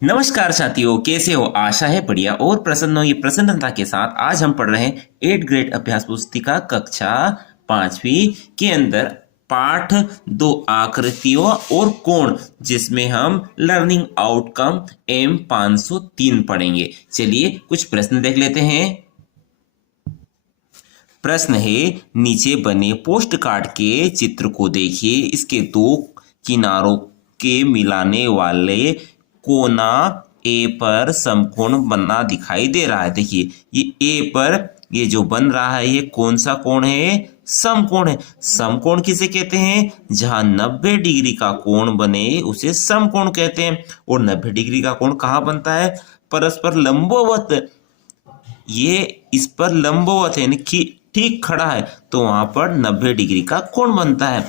नमस्कार साथियों, कैसे हो? आशा है बढ़िया और प्रसन्न हो। ये प्रसन्नता के साथ आज हम पढ़ रहे हैं 8th ग्रेड अभ्यास पुस्तिका कक्षा 5वीं के अंदर पाठ 2 आकृतियों और कोण, जिसमें हम लर्निंग आउटकम M503 पढ़ेंगे। चलिए कुछ प्रश्न देख लेते हैं। प्रश्न है, नीचे बने पोस्ट कार्ड के चित्र को देखिए। इसके दो किनारों के मिलाने वाले कोना ए पर समकोण बना दिखाई दे रहा है। देखिए ये ए पर ये जो बन रहा है ये कौन सा कोण है? समकोण है। समकोण किसे कहते हैं? जहां 90 डिग्री का कोण बने उसे समकोण कहते हैं। और 90 डिग्री का कोण कहाँ बनता है? परस्पर लंबवत। ये इस पर लंबवत है, यानी कि ठीक खड़ा है, तो वहां पर 90 डिग्री का कोण बनता है।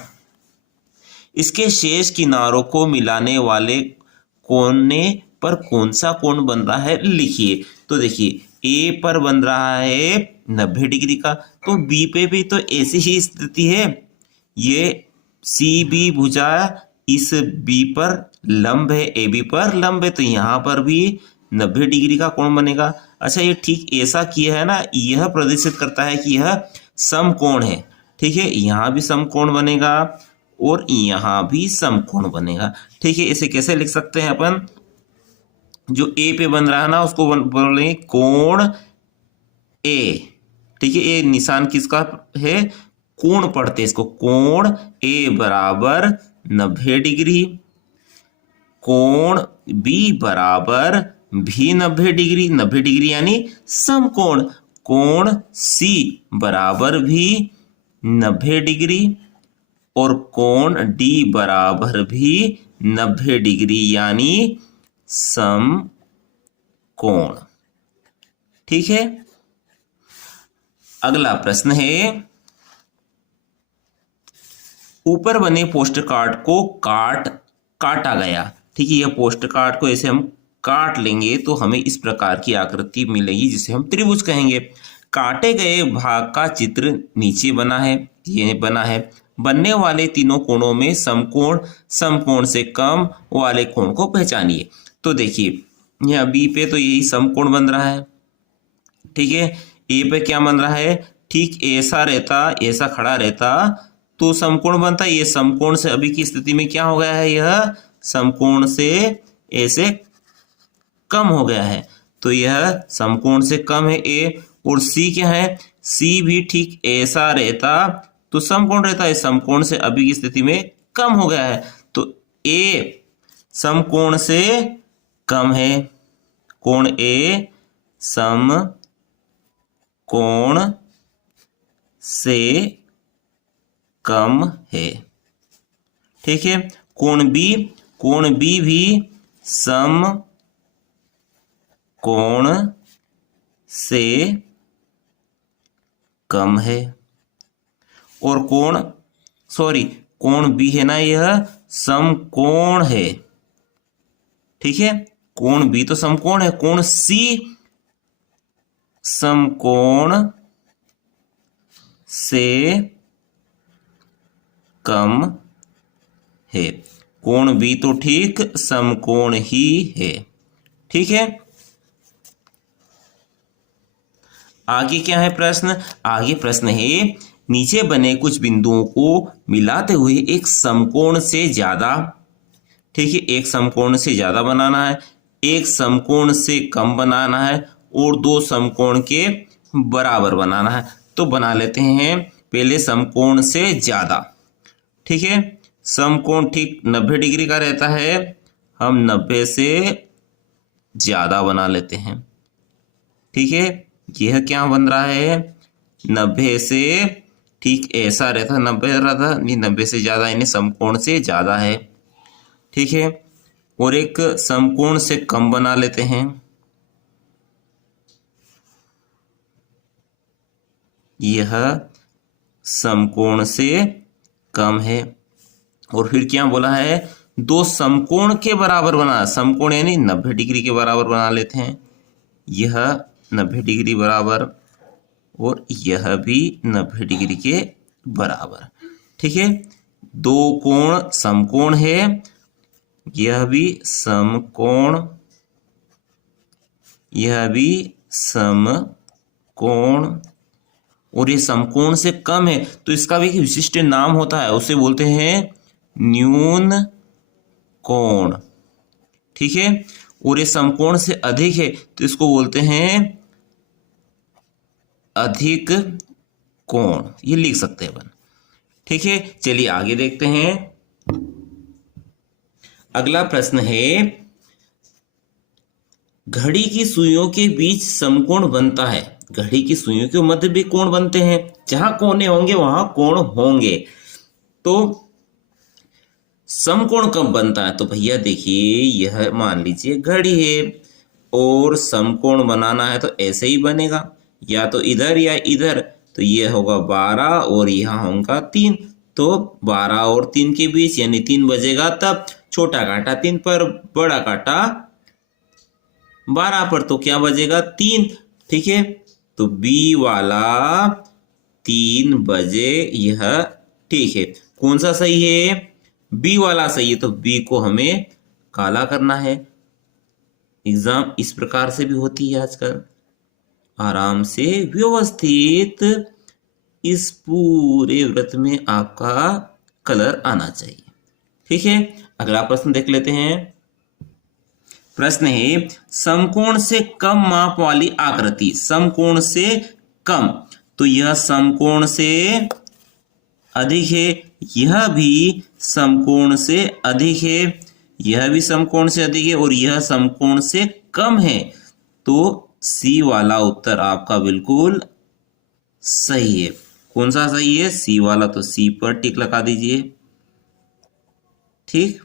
इसके शेष किनारों को मिलाने वाले कोने पर कौन सा कोण बन रहा है, लिखिए। तो देखिए ए पर बन रहा है 90 डिग्री का, तो बी पे भी तो ऐसी ही स्थिति है। ये सी बी भुजा इस बी पर लंब है, ए बी पर लंब है, तो यहाँ पर भी 90 डिग्री का कोण बनेगा। अच्छा, ये ठीक ऐसा किया है ना, यह प्रदर्शित करता है कि यह समकोण है। ठीक है, यहाँ भी समकोण बनेगा और यहाँ भी समकोण बनेगा। ठीक है, इसे कैसे लिख सकते हैं अपन? जो ए पे बन रहा है ना उसको बोलेंगे कोण ए। ठीक है, ये निशान किसका है? कोण पढ़ते हैं इसको। कोण ए बराबर 90 डिग्री, कोण बी बराबर भी 90 डिग्री। 90 डिग्री यानी समकोण। कोण सी बराबर भी 90 डिग्री और कोण डी बराबर भी 90 डिग्री यानी समकोण। ठीक है, अगला प्रश्न है, ऊपर बने पोस्ट कार्ड को काटा गया। ठीक है, यह पोस्ट कार्ड को ऐसे हम काट लेंगे तो हमें इस प्रकार की आकृति मिलेगी जिसे हम त्रिभुज कहेंगे। काटे गए भाग का चित्र नीचे बना है, ये बना है। बनने वाले तीनों कोणों में समकोण समकोण से कम वाले कोण को पहचानिए। तो देखिए यहाँ बी पे तो यही समकोण बन रहा है। ठीक है, ए पे क्या बन रहा है? ठीक ऐसा रहता, ऐसा खड़ा रहता तो समकोण बनता। ये समकोण से अभी की स्थिति में क्या हो गया है? यह समकोण से ऐसे कम हो गया है, तो यह समकोण से कम है ए। और सी क्या है? सी भी ठीक ऐसा रहता तो समकोण रहता है, समकोण से अभी की स्थिति में कम हो गया है, तो ए समकोण से कम है। कोण ए समकोण से कम है। ठीक है, कोण बी भी समकोण से कम है। और कोण बी है ना, यह समकोण है। ठीक है, कोण बी तो समकोण है। कोण सी समकोण से कम है। कोण बी तो ठीक समकोण ही है। ठीक है, आगे क्या है प्रश्न? आगे प्रश्न है, नीचे बने कुछ बिंदुओं को मिलाते हुए एक समकोण से ज्यादा, ठीक है, एक समकोण से ज्यादा बनाना है, एक समकोण से कम बनाना है और दो समकोण के बराबर बनाना है। तो बना लेते हैं पहले समकोण से ज्यादा। ठीक है, समकोण ठीक 90 डिग्री का रहता है, हम 90 से ज्यादा बना लेते हैं। ठीक है, यह क्या बन रहा है? 90 से ठीक ऐसा रहता, 90 रहता, नहीं 90 से ज्यादा यानी समकोण से ज्यादा है। ठीक है, और एक समकोण से कम बना लेते हैं। यह समकोण से कम है। और फिर क्या बोला है? दो समकोण के बराबर बना, समकोण यानी 90 डिग्री के बराबर बना लेते हैं। यह 90 डिग्री बराबर और यह भी 90 डिग्री के बराबर। ठीक है, दो कोण समकोण है, यह भी समकोण यह भी समकोण, और ये समकोण से कम है तो इसका भी एक विशिष्ट नाम होता है, उसे बोलते हैं न्यून कोण। ठीक है, और ये समकोण से अधिक है तो इसको बोलते हैं अधिक कोण, ये लिख सकते हैं अपन। ठीक है, चलिए आगे देखते हैं। अगला प्रश्न है, घड़ी की सुइयों के बीच समकोण बनता है। घड़ी की सुइयों के मध्य भी कोण बनते हैं, जहां कोने होंगे वहां कोण होंगे, तो समकोण कब बनता है? तो भैया देखिए, यह मान लीजिए घड़ी है और समकोण बनाना है तो ऐसे ही बनेगा, या तो इधर या इधर, तो यह होगा 12 और यहाँ होगा 3, तो 12 और 3 के बीच यानी 3 बजेगा तब छोटा कांटा 3 पर, बड़ा कांटा 12 पर, तो क्या बजेगा 3। ठीक है, तो बी वाला 3 बजे, यह ठीक है। कौन सा सही है? बी वाला सही है, तो बी को हमें काला करना है। एग्जाम इस प्रकार से भी होती है आजकल, आराम से व्यवस्थित इस पूरे वृत्त में आपका कलर आना चाहिए। ठीक है, अगला प्रश्न देख लेते हैं। प्रश्न है, समकोण से कम माप वाली आकृति। समकोण से कम, तो यह समकोण से अधिक है, यह भी समकोण से अधिक है, यह भी समकोण से अधिक है, और यह समकोण से कम है, तो सी वाला उत्तर आपका बिल्कुल सही है। कौन सा सही है? सी वाला, तो सी पर टिक लगा दीजिए। ठीक,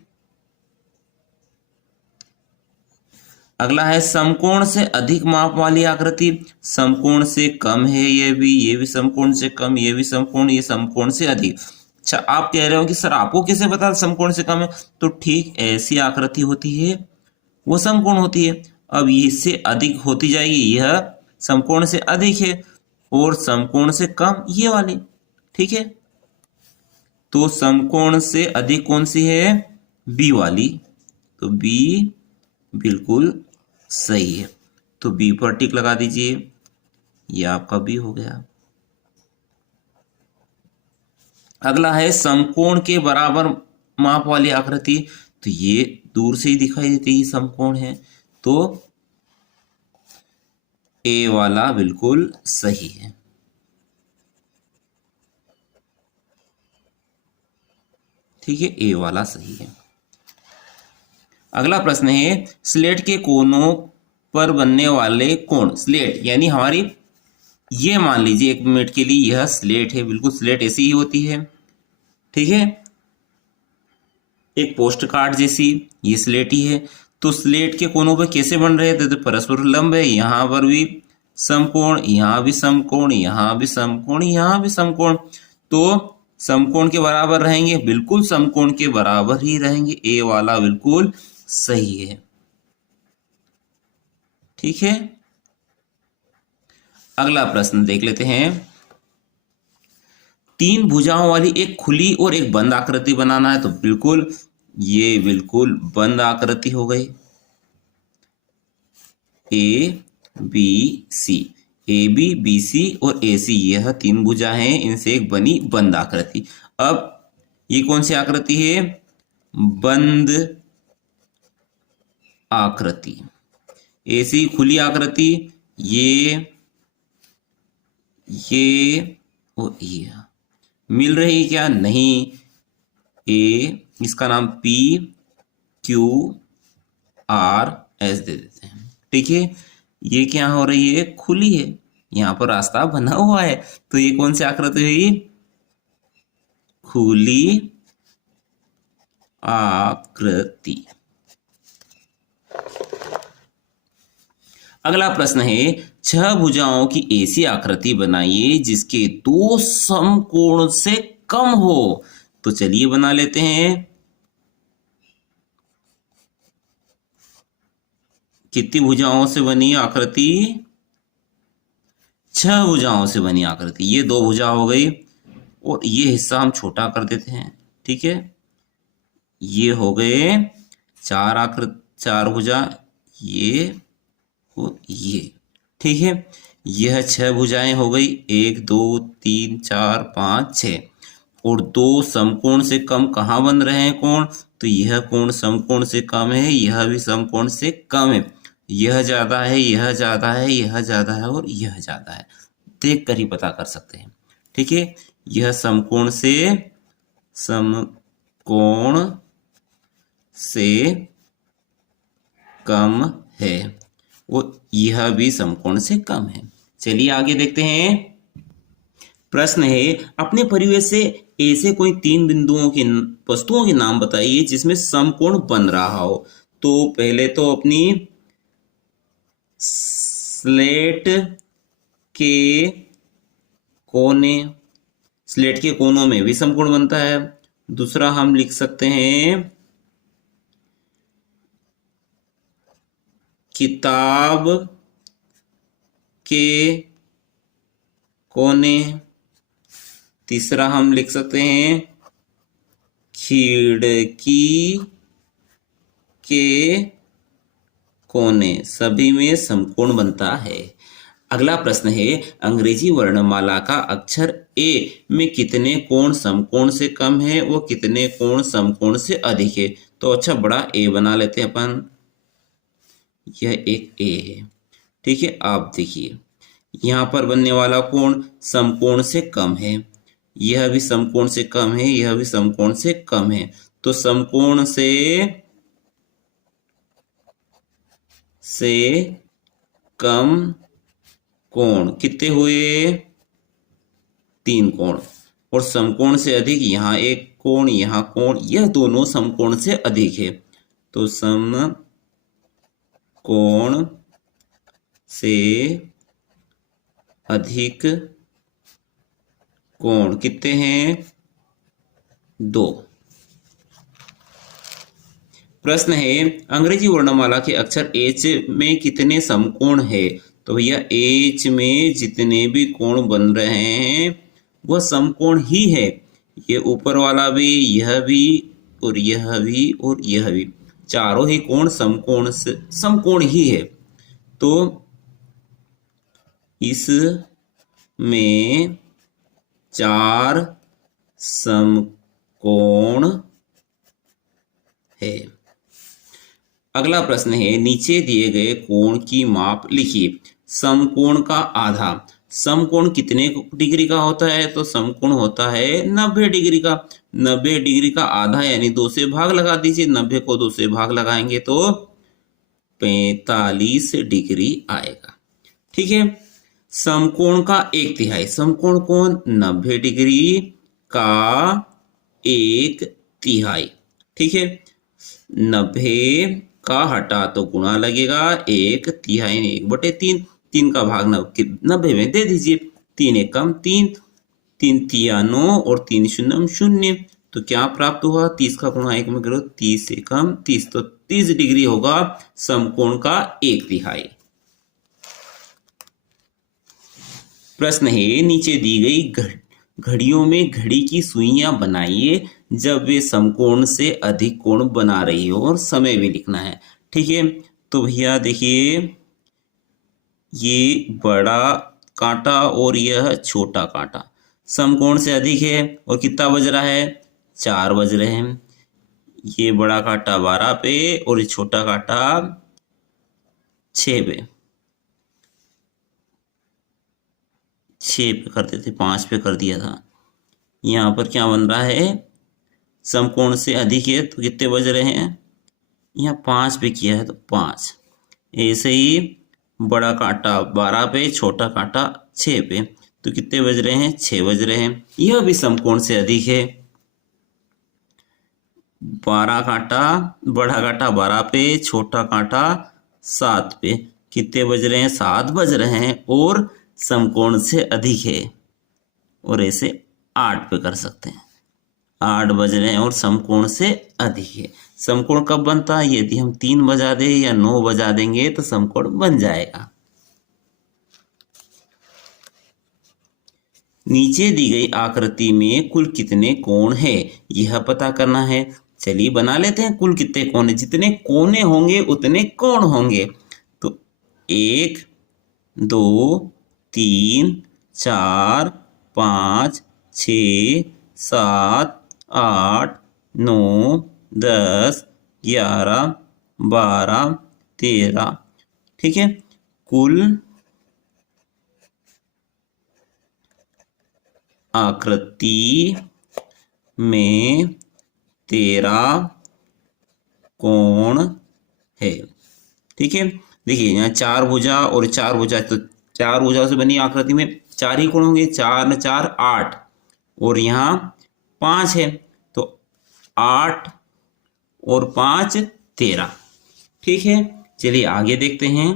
अगला है, समकोण से अधिक माप वाली आकृति। समकोण से कम है ये भी समकोण से कम, ये भी समकोण, ये समकोण से अधिक। अच्छा, आप कह रहे हो कि सर आपको कैसे पता समकोण से कम है? तो ठीक ऐसी आकृति होती है वो समकोण होती है। अब इससे अधिक होती जाएगी, यह समकोण से अधिक है, और समकोण से कम ये वाली। ठीक है, तो समकोण से अधिक कौन सी है? बी वाली, तो बी बिल्कुल सही है, तो बी पर टिक लगा दीजिए, यह आपका बी हो गया। अगला है, समकोण के बराबर माप वाली आकृति। तो ये दूर से ही दिखाई देती है समकोण है, तो ए वाला बिल्कुल सही है। ठीक है, ए वाला सही है। अगला प्रश्न है, स्लेट के कोनों पर बनने वाले कोण। स्लेट यानी हमारी, ये मान लीजिए एक मिनट के लिए यह स्लेट है, बिल्कुल स्लेट ऐसी ही होती है। ठीक है, एक पोस्ट कार्ड जैसी ये स्लेट ही है। तो स्लेट के कोनों पर कैसे बन रहे थे? तो परस्पर लंब है, यहाँ पर भी समकोण, यहाँ भी समकोण, यहाँ भी समकोण, यहाँ भी समकोण, तो समकोण के बराबर रहेंगे, बिल्कुल समकोण के बराबर ही रहेंगे। ए वाला बिल्कुल सही है। ठीक है, अगला प्रश्न देख लेते हैं। 3 भुजाओं वाली एक खुली और एक बंद आकृति बनाना है, तो बिल्कुल ये बिल्कुल बंद आकृति हो गई। A B C, A B B C और ए सी, यह 3 भुजा हैं, इनसे एक बनी बंद आकृति। अब ये कौन सी आकृति है? बंद आकृति। ए सी खुली आकृति, ये और ये मिल रही क्या? नहीं। ए, इसका नाम पी क्यू आर एस दे देते हैं। ठीक है, ये क्या हो रही है? खुली है, यहाँ पर रास्ता बना हुआ है, तो ये कौन सी आकृति हुई? खुली आकृति। अगला प्रश्न है, 6 भुजाओं की ऐसी आकृति बनाइए जिसके 2 समकोण से कम हो। तो चलिए बना लेते हैं। कितनी भुजाओं से बनी आकृति? 6 भुजाओं से बनी आकृति। ये 2 भुजा हो गई, और ये हिस्सा हम छोटा कर देते हैं। ठीक है, ये हो गए 4 भुजा, ये और ये। ठीक है, यह 6 भुजाएं हो गई, 1 2 3 4 5 6। और दो समकोण से कम कहाँ बन रहे हैं कोण? तो यह कोण समकोण से कम है, यह भी समकोण से कम है। यह ज्यादा है, यह ज्यादा है, यह ज्यादा है और यह ज्यादा है। देख कर ही पता कर सकते हैं। ठीक है, यह समकोण से कम है और यह भी समकोण से कम है। चलिए आगे देखते हैं। प्रश्न है, अपने परिवेश से ऐसे कोई 3 बिंदुओं के वस्तुओं के नाम बताइए जिसमें समकोण बन रहा हो। तो पहले तो अपनी स्लेट के कोनों में भी समकोण बनता है। दूसरा हम लिख सकते हैं किताब के कोने। तीसरा हम लिख सकते हैं खिड़की के कोने, सभी में समकोण बनता है। अगला प्रश्न है, अंग्रेजी वर्णमाला का अक्षर ए में कितने कोण समकोण से कम है और कितने कोण समकोण से अधिक है। तो अच्छा बड़ा ए बना लेते हैं अपन, यह एक ए है। ठीक है, आप देखिए यहाँ पर बनने वाला कोण समकोण से कम है, यह भी समकोण से कम है, यह भी समकोण से कम है। तो समकोण से कम कोण कितने हुए? 3 कोण। और समकोण से अधिक, यहाँ एक कोण, यहाँ कोण, यह दोनों समकोण से अधिक है। तो समकोण से अधिक कोण कितने हैं? 2। प्रश्न है, अंग्रेजी वर्णमाला के अक्षर एच में कितने समकोण है? तो भैया एच में जितने भी कोण बन रहे हैं वह समकोण ही है। ये ऊपर वाला भी, यह भी और यह भी और यह भी, चारों ही कोण समकोण ही है। तो इसमें 4 समकोण है। अगला प्रश्न है, नीचे दिए गए कोण की माप लिखिए। समकोण का आधा। समकोण कितने डिग्री का होता है? तो समकोण होता है 90 डिग्री का। 90 डिग्री का आधा यानी 2 से भाग लगा दीजिए। 90 को 2 से भाग लगाएंगे तो 45 डिग्री आएगा। ठीक है, समकोण का 1/3। समकोण कोण 90 डिग्री का 1/3। ठीक है, 90 का हटा तो गुणा लगेगा, 1/3 1/3, 3 का भाग 90 में दे दीजिए। 3 एकम 3, 3 तिया 9 और 3 शून्यम 0। तो क्या प्राप्त हुआ? 30 का गुणा 1 में करो, 30 एकम 30, तो 30 डिग्री होगा समकोण का 1/3। प्रश्न है, नीचे दी गई घड़ियों में घड़ी की सुइयां बनाइए जब वे समकोण से अधिक कोण बना रही हो और समय भी लिखना है। ठीक है, तो भैया देखिए ये बड़ा कांटा और यह छोटा कांटा समकोण से अधिक है और कितना बज रहा है? 4 बज रहे हैं। ये बड़ा कांटा 12 पे और ये छोटा कांटा 6 पे। 6 पे करते थे, 5 पे कर दिया था। यहाँ पर क्या बन रहा है? समकोण से अधिक है तो कितने बज रहे हैं? यहाँ 5 पे किया है तो 5। ऐसे ही बड़ा कांटा 12 पे, छोटा कांटा 6 पे, तो कितने बज रहे हैं? 6 बज रहे हैं। यह भी समकोण से अधिक है। 12 कांटा, बड़ा कांटा 12 पे, छोटा कांटा 7 पे, कितने बज रहे हैं? 7 बज रहे हैं और समकोण से अधिक है। और ऐसे 8 पे कर सकते हैं, 8 बज रहे हैं और समकोण से अधिक है। समकोण कब बनता है? यदि हम 3 बजा दें या 9 बजा देंगे तो समकोण बन जाएगा। नीचे दी गई आकृति में कुल कितने कोण है यह पता करना है। चलिए बना लेते हैं। कुल कितने कोण है? जितने कोने होंगे उतने कोण होंगे। तो 1 2 3 4 5 6 7 8 9 10 11 12 13। ठीक है, कुल आकृति में 13 कोण है। ठीक है, देखिए यहाँ 4 भुजा और 4 भुजा, तो 4 भुजाओं से बनी आकृति में 4 ही कोण होंगे। 4 न 4 8 और यहाँ 5 है, तो 8 और 5 13। ठीक है, चलिए आगे देखते हैं।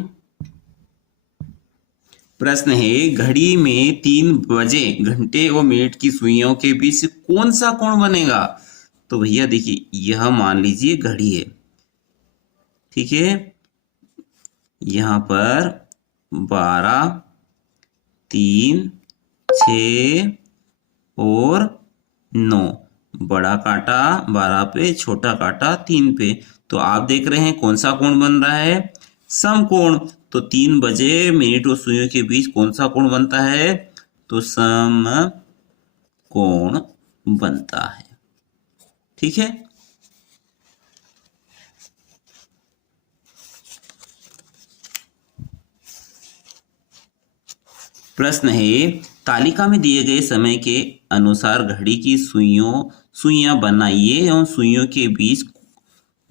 प्रश्न है, घड़ी में 3 बजे घंटे और मिनट की सुइयों के बीच कौन सा कोण बनेगा? तो भैया देखिए, यह मान लीजिए घड़ी है। ठीक है, यहाँ पर 12 3 6 और 9, बड़ा काटा 12 पे, छोटा काटा 3 पे। तो आप देख रहे हैं कौन सा कोण बन रहा है? समकोण। तो 3 बजे मिनट और सुइयों के बीच कौन सा कोण बनता है? तो समकोण बनता है। ठीक है, प्रश्न है, तालिका में दिए गए समय के अनुसार घड़ी की सुइयां बनाइए एवं सुइयों के बीच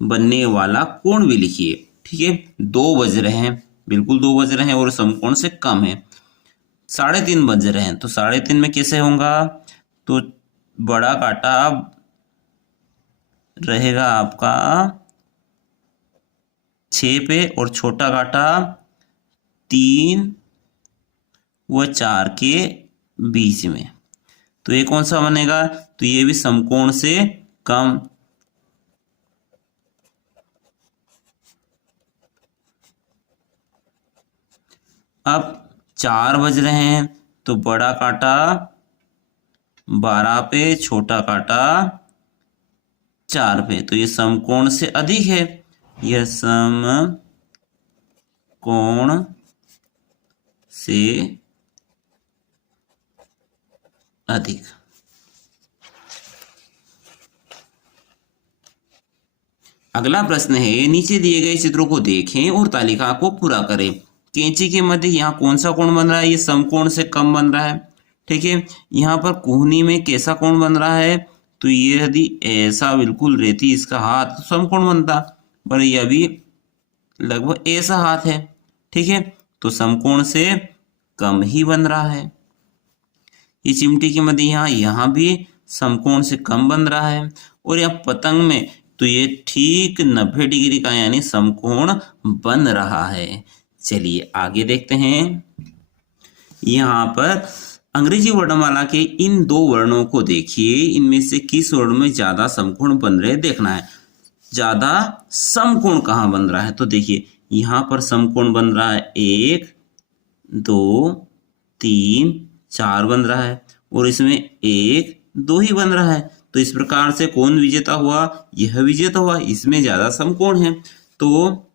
बनने वाला कोण भी लिखिए। ठीक है, 2 बज रहे हैं, बिल्कुल 2 बज रहे हैं और समकोण से कम है। 3:30 बज रहे हैं, तो 3:30 में कैसे होगा? तो बड़ा काटा रहेगा आपका 6 पे और छोटा काटा 3 व 4 के बीच में। तो ये कौन सा बनेगा? तो ये भी समकोण से कम। अब 4 बज रहे हैं, तो बड़ा काटा 12 पे, छोटा काटा 4 पे, तो ये समकोण से अधिक है। यह समकोण से अधिक। अगला प्रश्न है, नीचे दिए गए चित्रों को देखें और तालिका को पूरा करें। कैंची के मध्य यहाँ कौन सा कोण बन रहा है? ये समकोण से कम बन रहा है। ठीक है, यहाँ पर कोहनी में कैसा कोण बन रहा है? तो ये यदि ऐसा बिल्कुल रहती इसका हाथ, तो समकोण बनता, पर यह भी लगभग ऐसा हाथ है। ठीक है, तो समकोण से कम ही बन रहा है। ये चिमटी के मध्य यहाँ भी समकोण से कम बन रहा है। और यहाँ पतंग में तो ये ठीक 90 डिग्री का यानी समकोण बन रहा है। चलिए आगे देखते हैं। यहाँ पर अंग्रेजी वर्णमाला के इन 2 वर्णों को देखिए, इनमें से किस वर्ण में ज्यादा समकोण बन रहे देखना है। ज्यादा समकोण कहाँ बन रहा है? तो देखिए यहाँ पर समकोण बन रहा है 1 2 3 4 बन रहा है और इसमें 1 2 ही बन रहा है। तो इस प्रकार से कौन विजेता हुआ? यह विजेता हुआ, इसमें ज्यादा समकोण है। तो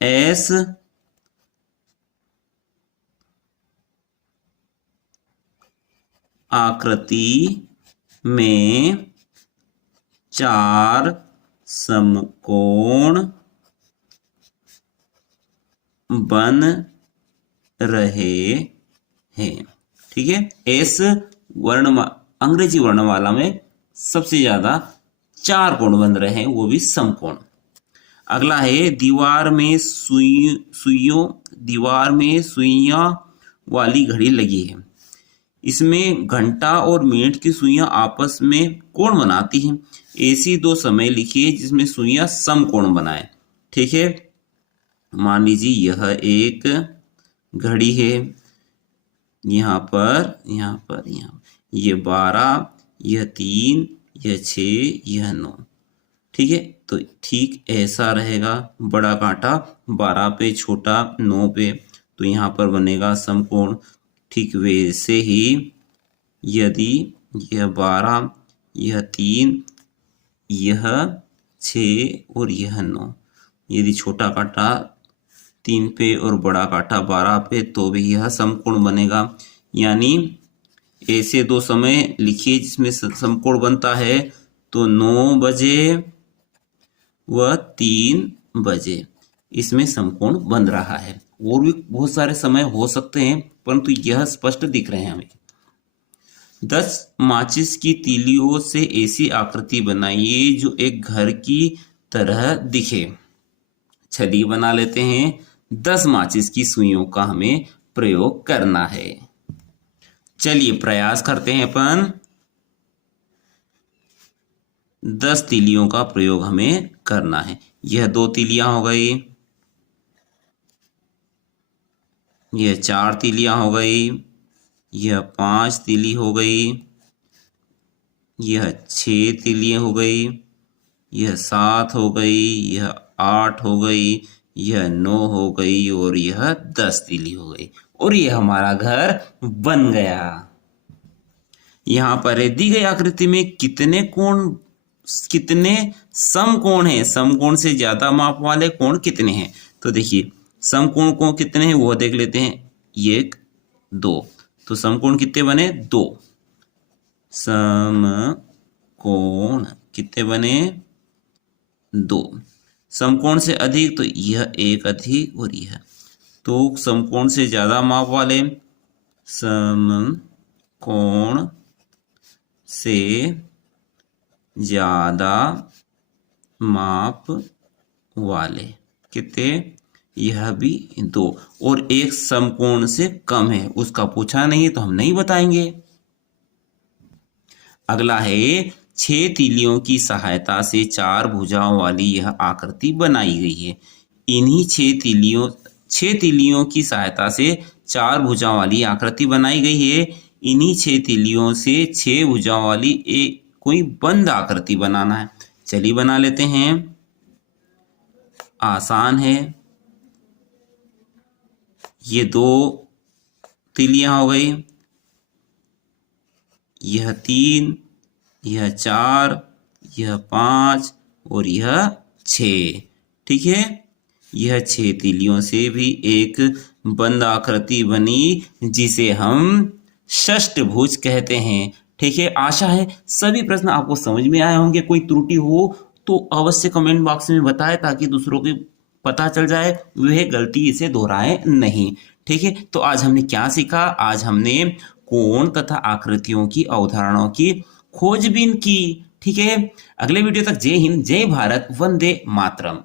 एस आकृति में 4 समकोण बन रहे हैं। ठीक है, एस अंग्रेजी वर्णमाला में सबसे ज्यादा 4 कोण बन रहे हैं, वो भी समकोण। अगला है, दीवार में सुइयां वाली घड़ी लगी है। इसमें घंटा और मिनट की सुइयां आपस में कोण बनाती हैं। ऐसी 2 समय लिखिए जिसमें सुइयां समकोण बनाए। ठीक है, मान लीजिए यह एक घड़ी है, यहाँ ये 12, यह 3, यह 6, यह 9। ठीक है, तो ठीक ऐसा रहेगा, बड़ा कांटा 12 पे, छोटा 9 पे, तो यहाँ पर बनेगा समकोण। ठीक वैसे ही यदि यह 12, यह 3, यह 6 और यह 9, यदि छोटा कांटा 3 पे और बड़ा काटा 12 पे, तो भी यह समकोण बनेगा। यानी ऐसे दो समय लिखिए जिसमें समकोण बनता है, तो 9 बजे व 3 बजे इसमें समकोण बन रहा है। और भी बहुत सारे समय हो सकते हैं, परंतु यह स्पष्ट दिख रहे हैं हमें। 10 माचिस की तीलियों से ऐसी आकृति बनाइए जो एक घर की तरह दिखे। छवि बना लेते हैं। 10 माचिस की सुइयों का हमें प्रयोग करना है। चलिए प्रयास करते हैं अपन। 10 तीलियों का प्रयोग हमें करना है। यह 2 तीलियां हो गई, यह 4 तीलियां हो गई, यह 5 तीली हो गई, यह 6 तीलियां हो गई, यह 7 हो गई, यह 8 हो गई, यह 9 हो गई और यह 10 तीली हो गई। और यह हमारा घर बन गया। यहाँ पर दी गई आकृति में कितने समकोण हैं, समकोण से ज्यादा माप वाले कोण कितने हैं। तो देखिए समकोण को कितने हैं वो देख लेते हैं। 1 2, तो समकोण कितने बने 2। समकोण कितने बने 2। समकोण से अधिक तो यह 1 अधिक और यह, तो समकोण से ज्यादा माप वाले, समकोण से ज्यादा माप वाले कितने, यह भी 2। और एक समकोण से कम है, उसका पूछा नहीं तो हम नहीं बताएंगे। अगला है 6 तीलियों की सहायता से 4 भुजाओं वाली यह आकृति बनाई गई है। इन्हीं 6 तीलियों की सहायता से 4 भुजाओं वाली आकृति बनाई गई है। इन्हीं 6 तीलियों से 6 भुजाओं वाली एक कोई बंद आकृति बनाना है। चलिए बना लेते हैं, आसान है। ये 2 तीलियां हो गई, यह 3, यह 4, यह 5 और यह 6। ठीक है, यह 6 तीलियों से भी एक बंद आकृति बनी जिसे हम षष्ठभुज कहते हैं। ठीक है, आशा है सभी प्रश्न आपको समझ में आए होंगे। कोई त्रुटि हो तो अवश्य कमेंट बॉक्स में बताएं, ताकि दूसरों को पता चल जाए, वह गलती इसे दोहराए नहीं। ठीक है, तो आज हमने क्या सीखा। आज हमने कोण तथा आकृतियों की अवधारणाओं की खोजबीन की। ठीक है, अगले वीडियो तक जय हिंद, जय भारत, वंदे मातरम।